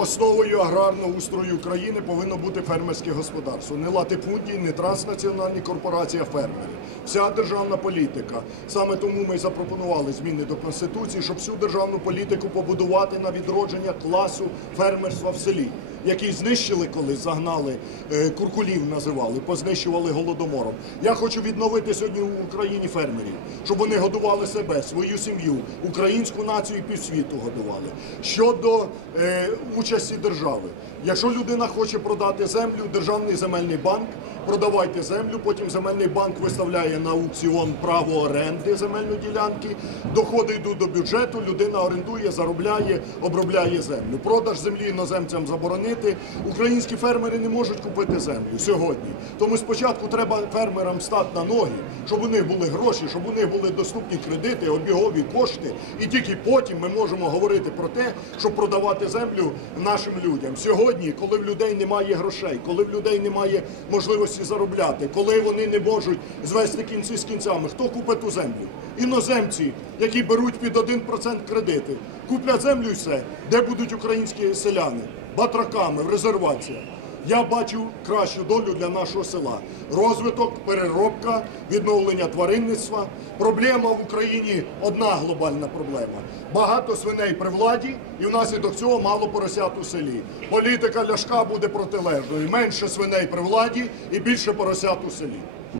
основою аграрного устрою України повинно бути фермерське господарство. Не латифундії, не транснаціональні корпорації, а фермери. Вся державна політика. Саме тому ми запропонували зміни до Конституції, щоб всю державну політику побудувати на відродження класу фермерства в селі, який знищили колись, загнали, е, куркулів називали, познищували голодомором. Я хочу відновити сьогодні в Україні фермерів, щоб вони годували себе, свою сім'ю, українську націю і півсвіту годували. Щодо е, участі держави, якщо людина хоче продати землю, державний земельний банк. Продавайте землю, потім земельний банк виставляє на аукціон право оренди земельної ділянки, доходи йдуть до бюджету, людина орендує, заробляє, обробляє землю. Продаж землі іноземцям заборонити. Українські фермери не можуть купити землю сьогодні. Тому спочатку треба фермерам стати на ноги, щоб у них були гроші, щоб у них були доступні кредити, обігові кошти. І тільки потім ми можемо говорити про те, щоб продавати землю нашим людям. Сьогодні, коли в людей немає грошей, коли в людей немає можливості заробляти, коли вони не можуть звести кінці з кінцями, хто купить ту землю? Іноземці, які беруть під 1% кредити, куплять землю і все. Де будуть українські селяни? Батраками в резерваціях. Я бачу кращу долю для нашого села. Розвиток, переробка, відновлення тваринництва. Проблема в Україні одна глобальна проблема. Багато свиней при владі, і внаслідок цього мало поросят у селі. Політика Ляшка буде протилежною. Менше свиней при владі і більше поросят у селі.